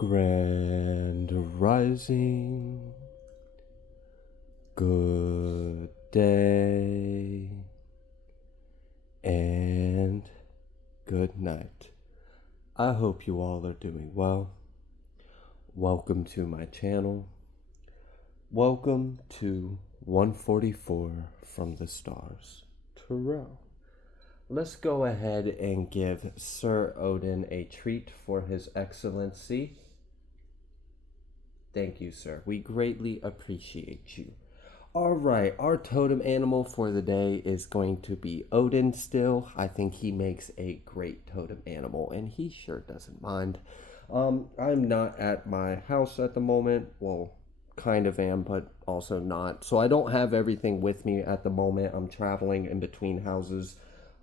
Grand rising, good day, and good night. I hope you all are doing well. Welcome to my channel. Welcome to 144 from the stars, Terrell. Let's go ahead and give Sir Odin a treat for his excellency. Thank you, sir. We greatly appreciate you. All right, our totem animal for the day is going to be Odin still. I think he makes a great totem animal, and he sure doesn't mind. I'm not at my house at the moment. Well, kind of am, but also not. So I don't have everything with me at the moment. I'm traveling in between houses.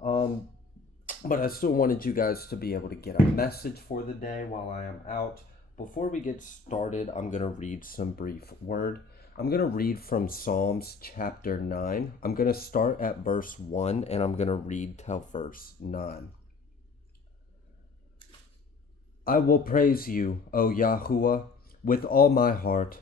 But I still wanted you guys to be able to get a message for the day while I am out. Before we get started, I'm going to read some brief word. I'm going to read from Psalms chapter 9. I'm going to start at verse 1 and I'm going to read till verse 9. I will praise you, O Yahuwah, with all my heart.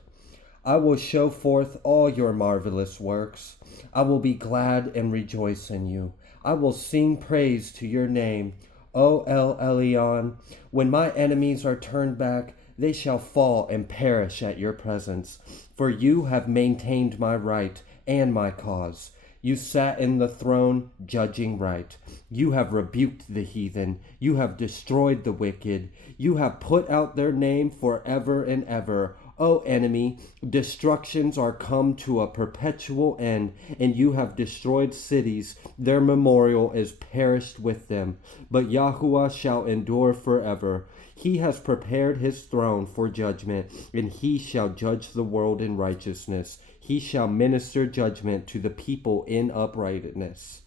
I will show forth all your marvelous works. I will be glad and rejoice in you. I will sing praise to your name, O El Elyon. When my enemies are turned back, they shall fall and perish at your presence. For you have maintained my right and my cause. You sat in the throne, judging right. You have rebuked the heathen. You have destroyed the wicked. You have put out their name forever and ever. O enemy, destructions are come to a perpetual end, and you have destroyed cities. Their memorial is perished with them. But Yahuwah shall endure forever. He has prepared his throne for judgment, and he shall judge the world in righteousness. He shall minister judgment to the people in uprightness.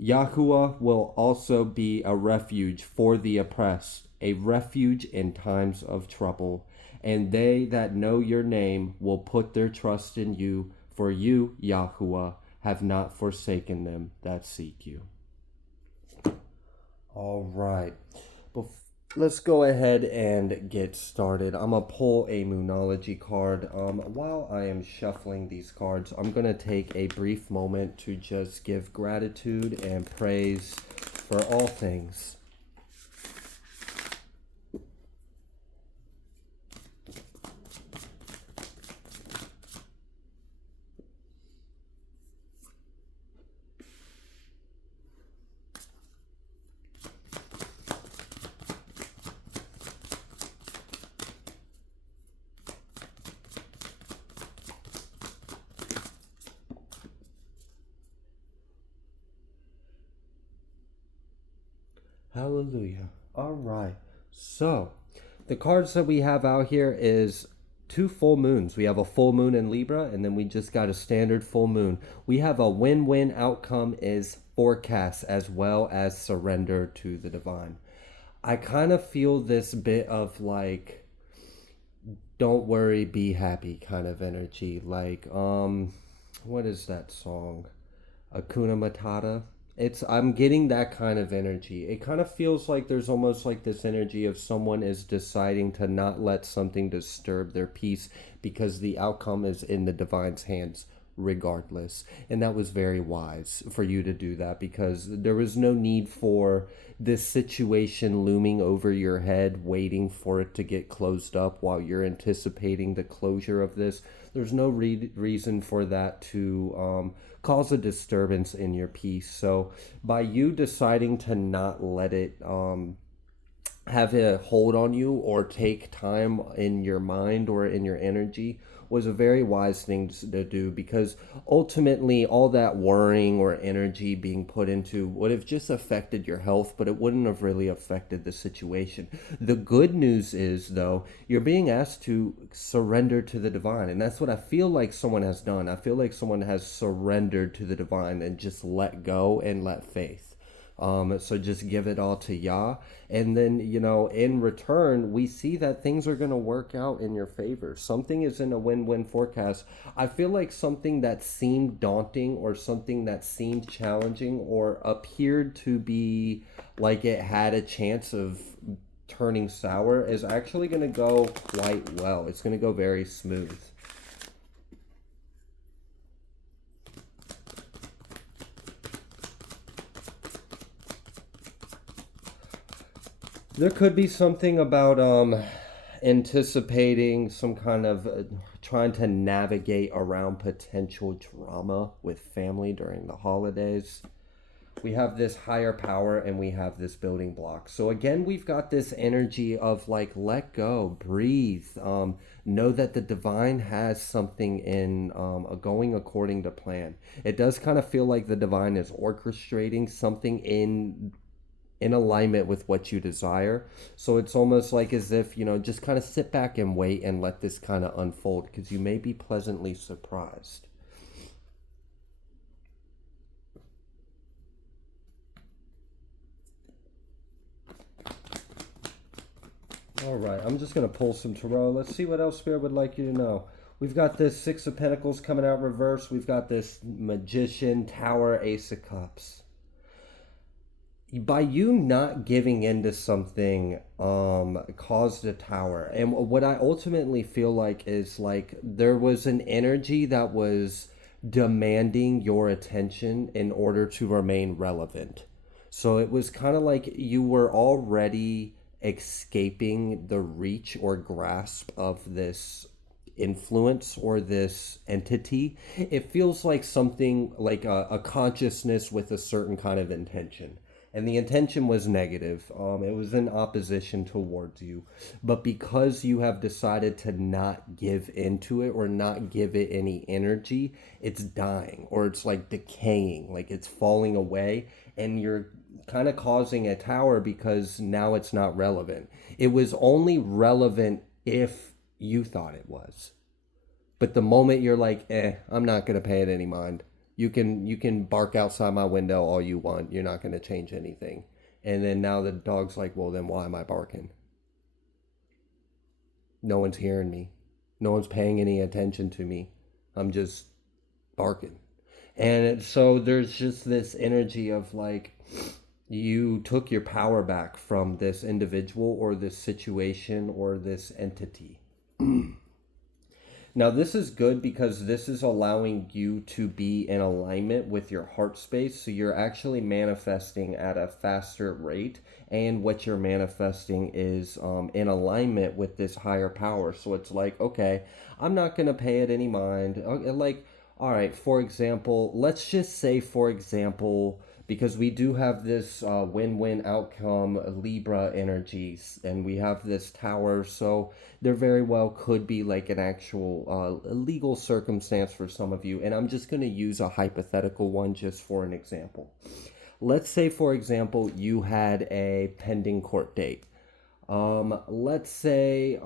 Yahuwah will also be a refuge for the oppressed, a refuge in times of trouble. And they that know your name will put their trust in you, for you, Yahuwah, have not forsaken them that seek you. All right. Let's go ahead and get started. I'm going to pull a Moonology card. While I am shuffling these cards, I'm going to take a brief moment to just give gratitude and praise for all things. Hallelujah. All right. So, the cards that we have out here is two full moons. We have a full moon in Libra, and then we just got a standard full moon. We have a win-win outcome is forecast as well as surrender to the divine. I kind of feel this bit of like, don't worry, be happy kind of energy. Like, what is that song? Akuna Matata. I'm getting that kind of energy. It kind of feels like there's almost like this energy of someone is deciding to not let something disturb their peace because the outcome is in the divine's hands regardless. And that was very wise for you to do that because there was no need for this situation looming over your head, waiting for it to get closed up while you're anticipating the closure of this. There's no reason for that to cause a disturbance in your peace. So by you deciding to not let it have a hold on you or take time in your mind or in your energy was a very wise thing to do, because ultimately all that worrying or energy being put into would have just affected your health, but it wouldn't have really affected the situation. The good news is, though, you're being asked to surrender to the divine, and that's what I feel like someone has done. I feel like someone has surrendered to the divine and just let go and let faith. So just give it all to Yah. And then, in return, we see that things are going to work out in your favor. Something is in a win-win forecast. I feel like something that seemed daunting or something that seemed challenging or appeared to be like it had a chance of turning sour is actually going to go quite well. It's going to go very smooth. There could be something about anticipating some kind of trying to navigate around potential drama with family during the holidays. We have this higher power and we have this building block. So again, we've got this energy of like let go, breathe, know that the divine has something in going according to plan. It does kind of feel like the divine is orchestrating something in alignment with what you desire. So it's almost like as if, just kind of sit back and wait and let this kind of unfold because you may be pleasantly surprised. All right, I'm just going to pull some tarot. Let's see what else Spirit would like you to know. We've got this Six of Pentacles coming out reverse. We've got this Magician, Tower, Ace of Cups. By you not giving into something caused a tower. And what I ultimately feel like is like there was an energy that was demanding your attention in order to remain relevant. So it was kind of like you were already escaping the reach or grasp of this influence or this entity. It feels like something like a consciousness with a certain kind of intention, and the intention was negative. It was in opposition towards you, but because you have decided to not give into it or not give it any energy, it's dying or it's like decaying, like it's falling away, and you're kind of causing a tower because now it's not relevant. It was only relevant if you thought it was. But the moment you're like, I'm not gonna pay it any mind. You can bark outside my window all you want. You're not gonna change anything. And then now the dog's like, well then why am I barking? No one's hearing me. No one's paying any attention to me. I'm just barking. And so there's just this energy of like you took your power back from this individual or this situation or this entity. Now, this is good because this is allowing you to be in alignment with your heart space. So you're actually manifesting at a faster rate. And what you're manifesting is in alignment with this higher power. So it's like, okay, I'm not going to pay it any mind. Okay, like, all right, for example, let's just say, for example, because we do have this win-win outcome Libra energies and we have this tower, so there very well could be like an actual legal circumstance for some of you, and I'm just going to use a hypothetical one just for an example. Let's say, for example, you had a pending court date. Let's say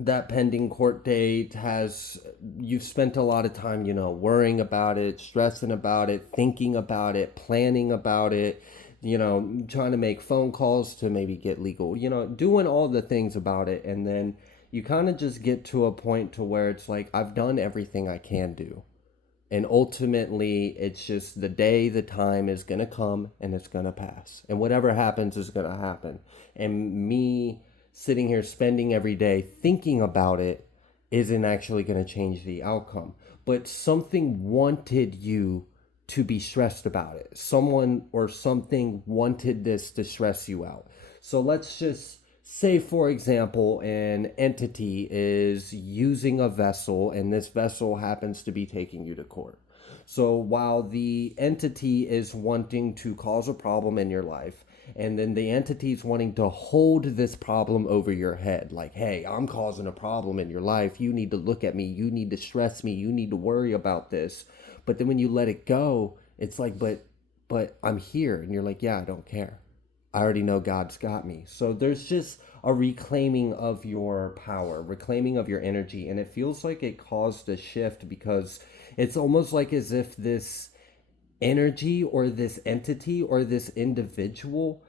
that pending court date has, you've spent a lot of time, worrying about it, stressing about it, thinking about it, planning about it, trying to make phone calls to maybe get legal, doing all the things about it. And then you kind of just get to a point to where it's like, I've done everything I can do. And ultimately, it's just the day, the time is going to come and it's going to pass. And whatever happens is going to happen. And me sitting here spending every day thinking about it isn't actually going to change the outcome. But something wanted you to be stressed about it. Someone or something wanted this to stress you out. So let's just say, for example, an entity is using a vessel and this vessel happens to be taking you to court. So while the entity is wanting to cause a problem in your life, and then the entity's wanting to hold this problem over your head, like, hey, I'm causing a problem in your life. You need to look at me. You need to stress me. You need to worry about this. But then when you let it go, it's like, but I'm here. And you're like, yeah, I don't care. I already know God's got me. So there's just a reclaiming of your power, reclaiming of your energy. And it feels like it caused a shift because it's almost like as if this energy or this entity or this individual,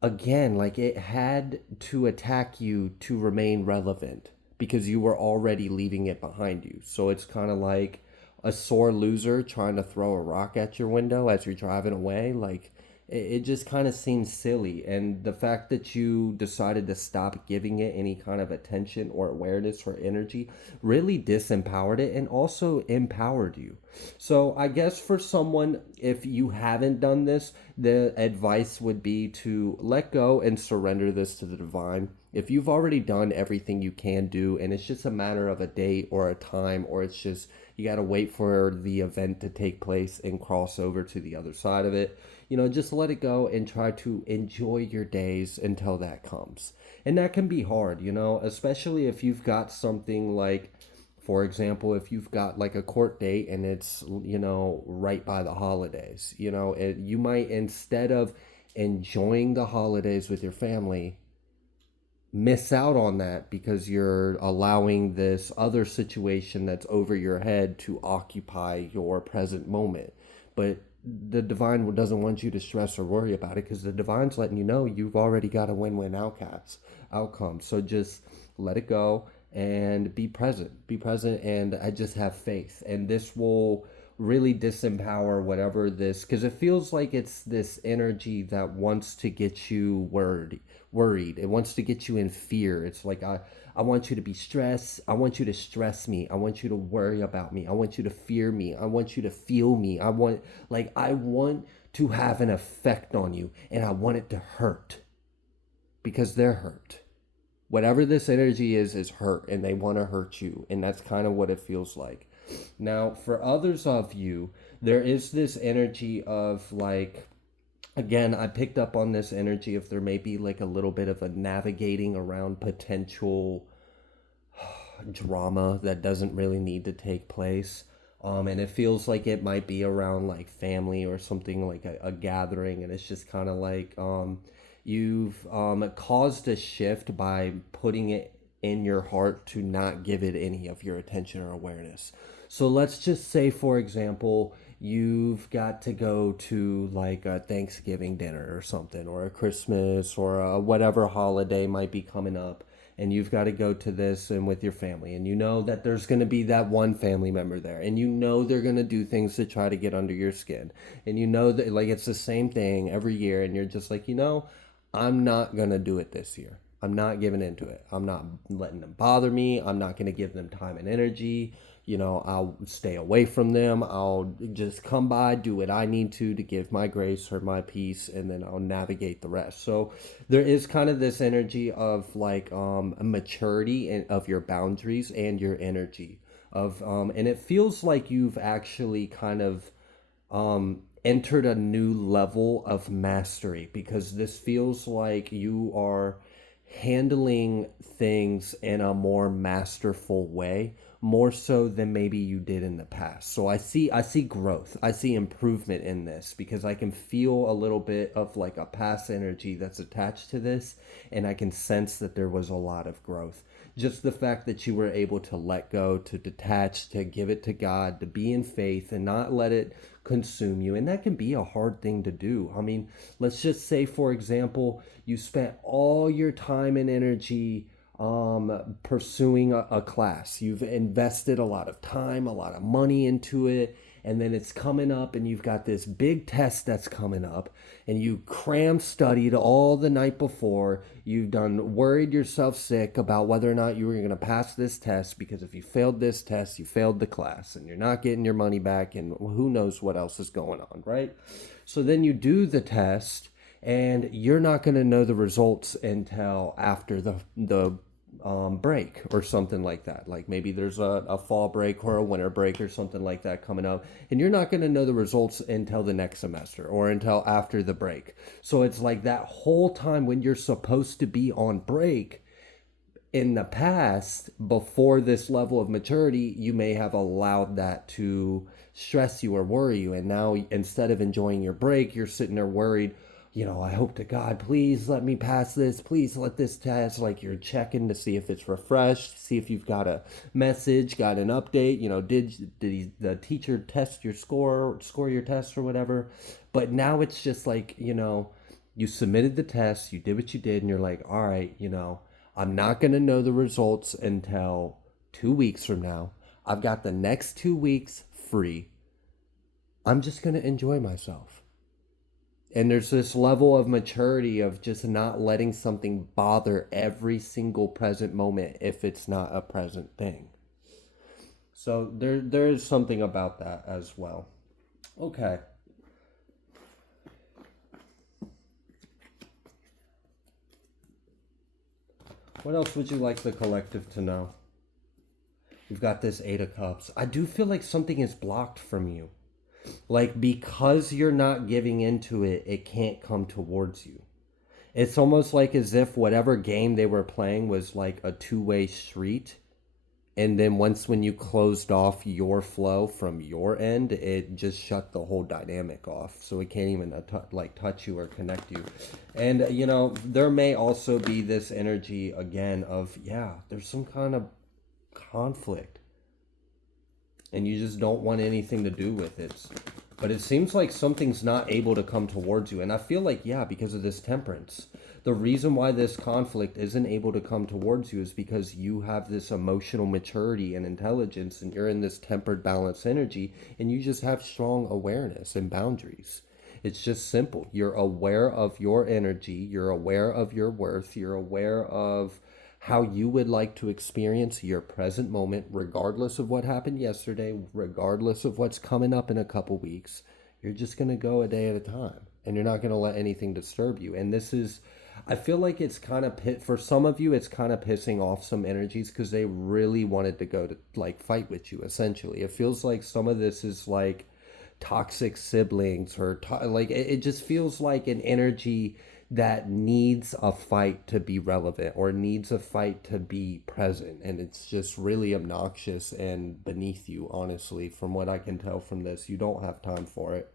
again, like it had to attack you to remain relevant because you were already leaving it behind you. So it's kind of like a sore loser trying to throw a rock at your window as you're driving away. Like it just kind of seems silly. And the fact that you decided to stop giving it any kind of attention or awareness or energy really disempowered it and also empowered you. So I guess for someone, if you haven't done this, the advice would be to let go and surrender this to the divine. If you've already done everything you can do and it's just a matter of a date or a time, or it's just you got to wait for the event to take place and cross over to the other side of it, just let it go and try to enjoy your days until that comes. And that can be hard, especially if you've got something like, for example, if you've got like a court date and it's, right by the holidays, you might, instead of enjoying the holidays with your family, miss out on that because you're allowing this other situation that's over your head to occupy your present moment. But the divine doesn't want you to stress or worry about it, because the divine's letting you know you've already got a win-win outcome. So just let it go and be present, and I just have faith, and this will really disempower whatever this, because it feels like it's this energy that wants to get you worried. It wants to get you in fear. It's like, I want you to be stressed. I want you to stress me. I want you to worry about me. I want you to fear me. I want you to feel me. I want to have an effect on you, and I want it to hurt because they're hurt. Whatever this energy is hurt, and they want to hurt you, and that's kind of what it feels like. Now, for others of you, there is this energy of like, again, I picked up on this energy if there may be like a little bit of a navigating around potential drama that doesn't really need to take place. And it feels like it might be around like family or something, like a gathering, and it's just kind of like, you've caused a shift by putting it in your heart to not give it any of your attention or awareness. So let's just say, for example, you've got to go to like a Thanksgiving dinner or something, or a Christmas, or whatever holiday might be coming up, and you've got to go to this and with your family, and you know that there's going to be that one family member there, and you know they're going to do things to try to get under your skin, and you know that like it's the same thing every year, and you're just like, I'm not going to do it this year. I'm not giving into it. I'm not letting them bother me. I'm not going to give them time and energy. I'll stay away from them. I'll just come by, do what I need to give my grace or my peace, and then I'll navigate the rest. So there is kind of this energy of like a maturity of your boundaries and your energy of and it feels like you've actually kind of entered a new level of mastery, because this feels like you are handling things in a more masterful way, more so than maybe you did in the past. So I see growth. I see improvement in this, because I can feel a little bit of like a past energy that's attached to this, and I can sense that there was a lot of growth. Just the fact that you were able to let go, to detach, to give it to God, to be in faith and not let it consume you. And that can be a hard thing to do. I mean, let's just say, for example, you spent all your time and energy pursuing a class. You've invested a lot of time, a lot of money into it, and then it's coming up and you've got this big test that's coming up, and you cram studied all the night before. You've done worried yourself sick about whether or not you were going to pass this test, because if you failed this test, you failed the class and you're not getting your money back, and who knows what else is going on, right? So then you do the test, and you're not going to know the results until after the break or something like that. Like maybe there's a fall break or a winter break or something like that coming up, and you're not going to know the results until the next semester or until after the break. So it's like that whole time when you're supposed to be on break, in the past, before this level of maturity, you may have allowed that to stress you or worry you. And now, instead of enjoying your break, you're sitting there worried, I hope to God, please let me pass this. Please let this test. Like, you're checking to see if it's refreshed, see if you've got a message, got an update. Did the teacher test your score your test or whatever? But now it's just like, you submitted the test, you did what you did, and you're like, all right, I'm not going to know the results until 2 weeks from now. I've got the next 2 weeks free. I'm just going to enjoy myself. And there's this level of maturity of just not letting something bother every single present moment if it's not a present thing. So there is something about that as well. Okay. What else would you like the collective to know? We've got this Eight of Cups. I do feel like something is blocked from you. Like because you're not giving into it, it can't come towards you. It's almost like as if whatever game they were playing was like a two-way street. And then once when you closed off your flow from your end, it just shut the whole dynamic off. So it can't even like touch you or connect you. And there may also be this energy again of, yeah, there's some kind of conflict and you just don't want anything to do with it. But it seems like something's not able to come towards you. And I feel like, yeah, because of this temperance. The reason why this conflict isn't able to come towards you is because you have this emotional maturity and intelligence, and you're in this tempered, balanced energy, and you just have strong awareness and boundaries. It's just simple. You're aware of your energy, you're aware of your worth, you're aware of how you would like to experience your present moment, regardless of what happened yesterday, regardless of what's coming up in a couple weeks. You're just going to go a day at a time and you're not going to let anything disturb you. And this is, I feel like it's kind of for some of you, it's kind of pissing off some energies because they really wanted to go to like fight with you, essentially. It feels like some of this is like toxic siblings or like it just feels like an energy that needs a fight to be relevant or needs a fight to be present, and it's just really obnoxious and beneath you, honestly. From what I can tell from this, you don't have time for it.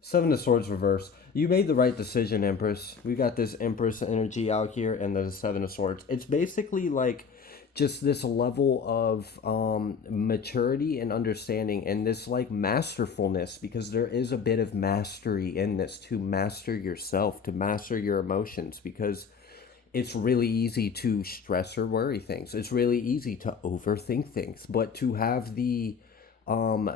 Seven of Swords reverse. You made the right decision, Empress. We got this Empress energy out here and the Seven of Swords. It's basically like just this level of maturity and understanding and this like masterfulness, because there is a bit of mastery in this, to master yourself, to master your emotions, because it's really easy to stress or worry things. It's really easy to overthink things, but to have the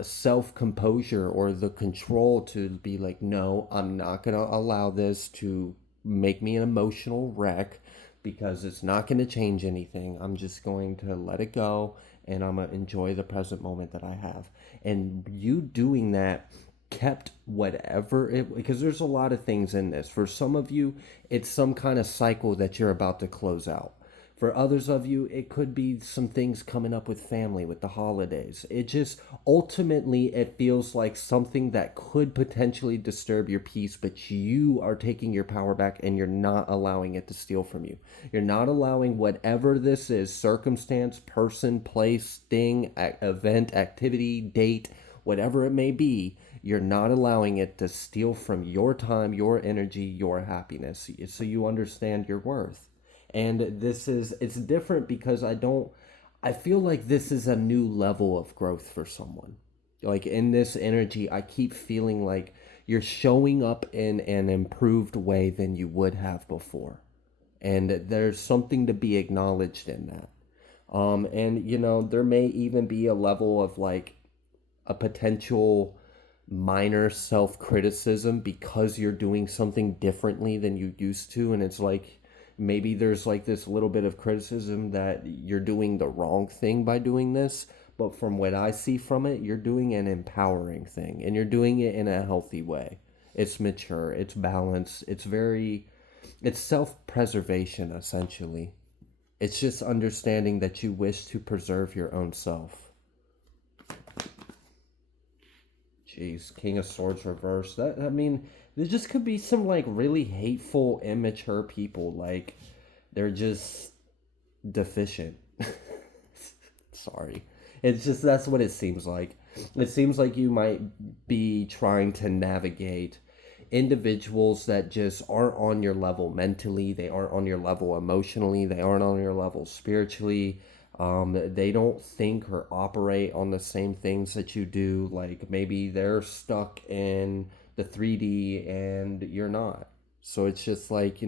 self composure or the control to be like, no, I'm not going to allow this to make me an emotional wreck because it's not going to change anything. I'm just going to let it go and I'm going to enjoy the present moment that I have. And you doing that kept whatever it, because there's a lot of things in this. For some of you, it's some kind of cycle that you're about to close out. For others of you, it could be some things coming up with family, with the holidays. It just, ultimately, it feels like something that could potentially disturb your peace, but you are taking your power back and you're not allowing it to steal from you. You're not allowing whatever this is, circumstance, person, place, thing, event, activity, date, whatever it may be, you're not allowing it to steal from your time, your energy, your happiness. So you understand your worth. And this is, it's different because I feel like this is a new level of growth for someone. Like in this energy, I keep feeling like you're showing up in an improved way than you would have before. And there's something to be acknowledged in that. And there may even be a level of like a potential minor self criticism because you're doing something differently than you used to. And it's like, maybe there's like this little bit of criticism that you're doing the wrong thing by doing this. But from what I see from it, you're doing an empowering thing and you're doing it in a healthy way. It's mature, it's balanced, it's self preservation essentially. It's just understanding that you wish to preserve your own self. Jeez, King of Swords reverse. That, I mean, there just could be some like really hateful, immature people. Like they're just deficient. Sorry. It's just that's what it seems like. It seems like you might be trying to navigate individuals that just aren't on your level mentally, they aren't on your level emotionally, they aren't on your level spiritually. They don't think or operate on the same things that you do. Like maybe they're stuck in the 3D and you're not. So it's just like,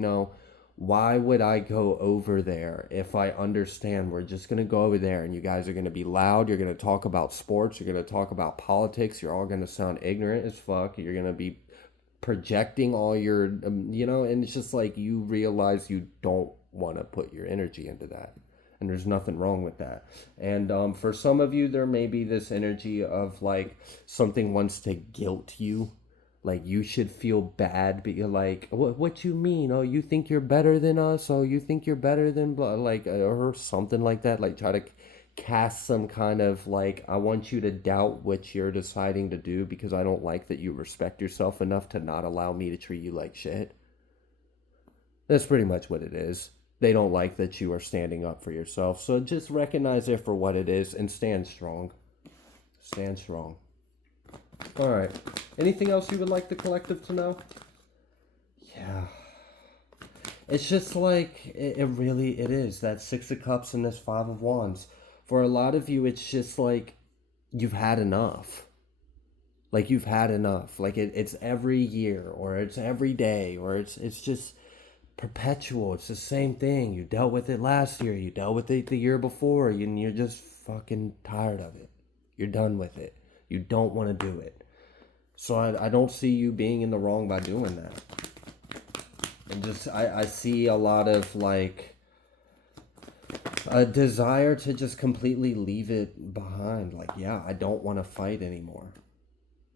Why would I go over there if I understand we're just going to go over there and you guys are going to be loud? You're going to talk about sports. You're going to talk about politics. You're all going to sound ignorant as fuck. You're going to be projecting all your, and it's just like you realize you don't want to put your energy into that. And there's nothing wrong with that. And for some of you, there may be this energy of like something wants to guilt you, like you should feel bad, but you're like, what you mean? Oh, you think you're better than us? Oh, you think you're better than blah, like, or something like that. Like try to cast some kind of like, I want you to doubt what you're deciding to do because I don't like that you respect yourself enough to not allow me to treat you like shit. That's pretty much what it is. They don't like that you are standing up for yourself. So just recognize it for what it is and stand strong. Stand strong. All right. Anything else you would like the collective to know? Yeah. It's just like, it is. That Six of Cups and this Five of Wands. For a lot of you, it's just like you've had enough. Like you've had enough. Like it's every year or it's every day or it's just perpetual. It's the same thing. You dealt with it last year. You dealt with it the year before. And you're just fucking tired of it. You're done with it. You don't want to do it. So I don't see you being in the wrong by doing that. And just, I see a lot of like a desire to just completely leave it behind. Like, yeah, I don't want to fight anymore.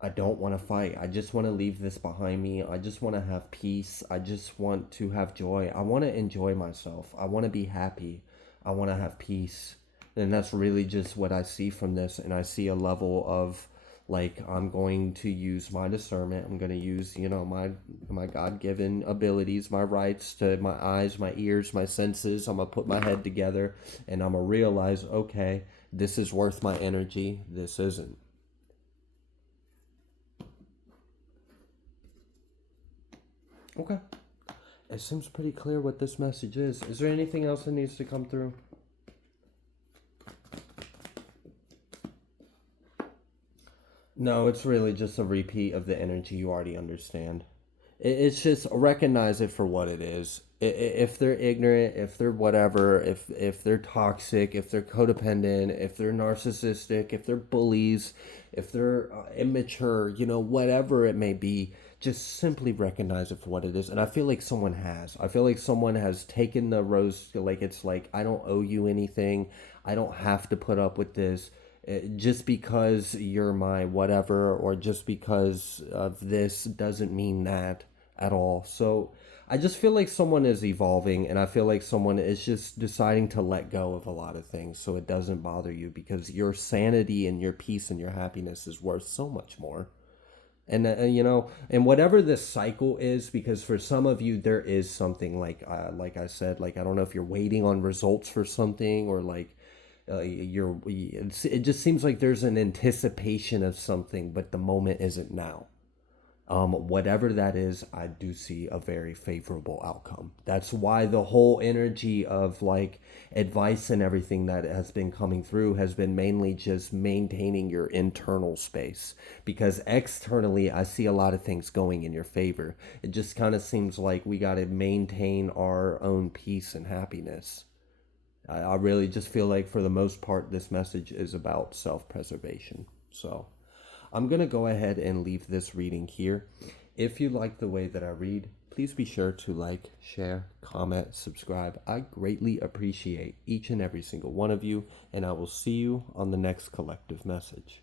I don't want to fight. I just want to leave this behind me. I just want to have peace. I just want to have joy. I want to enjoy myself. I want to be happy. I want to have peace. And that's really just what I see from this. And I see a level of like, I'm going to use my discernment. I'm going to use, my God-given abilities, my rights to my eyes, my ears, my senses. I'm going to put my head together and I'm going to realize, okay, this is worth my energy. This isn't. Okay. It seems pretty clear what this message is. Is there anything else that needs to come through? No, it's really just a repeat of the energy you already understand. It's just recognize it for what it is. If they're ignorant, if they're whatever, if they're toxic, if they're codependent, if they're narcissistic, if they're bullies, if they're immature, whatever it may be, just simply recognize it for what it is. And I feel like someone has. I feel like someone has taken the rose, like it's like, I don't owe you anything. I don't have to put up with this just because you're my whatever or just because of this doesn't mean that at all. So I just feel like someone is evolving and I feel like someone is just deciding to let go of a lot of things so it doesn't bother you because your sanity and your peace and your happiness is worth so much more. And whatever this cycle is, because for some of you there is something like I said, like I don't know if you're waiting on results for something or like it just seems like there's an anticipation of something but the moment isn't now. Whatever that is, I do see a very favorable outcome. That's why the whole energy of like advice and everything that has been coming through has been mainly just maintaining your internal space, because externally I see a lot of things going in your favor. It just kind of seems like we got to maintain our own peace and happiness. I really just feel like for the most part, this message is about self-preservation. So I'm going to go ahead and leave this reading here. If you like the way that I read, please be sure to like, share, comment, subscribe. I greatly appreciate each and every single one of you, and I will see you on the next collective message.